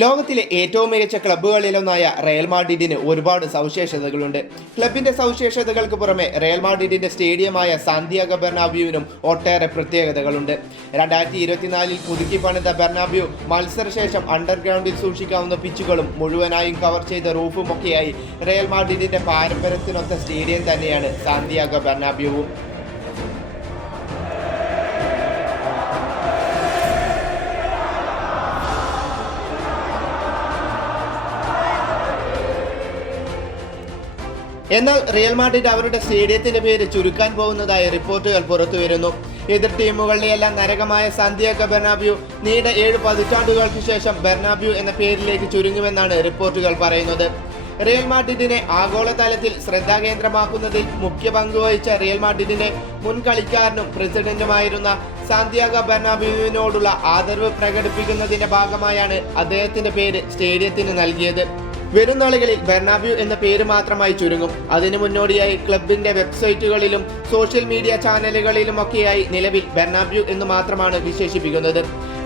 ലോകത്തിലെ ഏറ്റവും മികച്ച ക്ലബ്ബുകളിലൊന്നായ റയൽ മാഡ്രിഡിന് ഒരുപാട് സവിശേഷതകളുണ്ട്. ക്ലബിന്റെ സവിശേഷതകൾക്ക് പുറമെ റയൽ മാഡ്രിഡിന്റെ സ്റ്റേഡിയമായ സാന്തിയാഗോ ബെർണാബ്യൂവിനും ഒട്ടേറെ പ്രത്യേകതകളുണ്ട്. 2024 പുതുക്കി പണിത ബെർണാബ്യൂ മത്സരശേഷം അണ്ടർഗ്രൗണ്ടിൽ സൂക്ഷിക്കാവുന്ന പിച്ചുകളും മുഴുവനായും കവർ ചെയ്ത റൂഫുമൊക്കെയായി റയൽ മാഡ്രിഡിന്റെ പാരമ്പര്യത്തിനൊത്ത സ്റ്റേഡിയം തന്നെയാണ് സാന്തിയാഗോ ബെർണാബ്യൂവും. എന്നാൽ റിയൽ മാഡ്രിഡ് അവരുടെ സ്റ്റേഡിയത്തിന്റെ പേര് ചുരുക്കാൻ പോകുന്നതായി റിപ്പോർട്ടുകൾ പുറത്തുവരുന്നു. എതിർ ടീമുകളുടെയെല്ലാം നരകമായ സാന്തിയാഗോ ബെർണാബ്യൂ നീണ്ട 7 പതിറ്റാണ്ടുകൾക്ക് ശേഷം ബെർണാബ്യൂ എന്ന പേരിലേക്ക് ചുരുങ്ങുമെന്നാണ് റിപ്പോർട്ടുകൾ പറയുന്നത്. റിയൽ മാഡ്രിഡിനെ ആഗോളതലത്തിൽ ശ്രദ്ധാകേന്ദ്രമാക്കുന്നതിൽ മുഖ്യ പങ്കുവഹിച്ച റിയൽ മാഡ്രിഡിന്റെ മുൻ കളിക്കാരനും പ്രസിഡന്റുമായിരുന്ന സാന്തിയാഗോ ബെർണാബ്യൂവിനോടുള്ള ആദരവ് പ്രകടിപ്പിക്കുന്നതിന്റെ ഭാഗമായാണ് അദ്ദേഹത്തിന്റെ പേര് സ്റ്റേഡിയത്തിന് നൽകിയത്. വരും നാളുകളിൽ ബെർണാബ്യൂ എന്ന പേര് മാത്രമായി ചുരുങ്ങും. അതിനു മുന്നോടിയായി ക്ലബിന്റെ വെബ്സൈറ്റുകളിലും സോഷ്യൽ മീഡിയ ചാനലുകളിലുമൊക്കെയായി നിലവിൽ ബെർണാബ്യൂ എന്ന് മാത്രമാണ് വിശേഷിപ്പിക്കുന്നത്.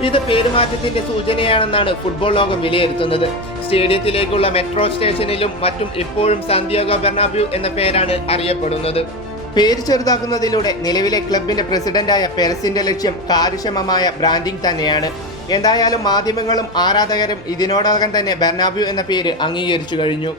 ഇത് പേരുമാറ്റത്തിന്റെ സൂചനയാണെന്നാണ് ഫുട്ബോൾ ലോകം വിലയിരുത്തുന്നത്. സ്റ്റേഡിയത്തിലേക്കുള്ള മെട്രോ സ്റ്റേഷനിലും മറ്റും ഇപ്പോഴും സാന്തിയാഗോ ബെർണാബ്യൂ എന്ന പേരാണ് അറിയപ്പെടുന്നത്. പേര് ചെറുതാക്കുന്നതിലൂടെ നിലവിലെ ക്ലബിന്റെ പ്രസിഡന്റായ പെരസിന്റെ ലക്ഷ്യം കാര്യക്ഷമമായ ബ്രാൻഡിംഗ് തന്നെയാണ്. എന്തായാലും മാധ്യമങ്ങളും ആരാധകരും ഇതിനോടകം തന്നെ ബെർണാബ്യൂ എന്ന പേര് അംഗീകരിച്ചു കഴിഞ്ഞു.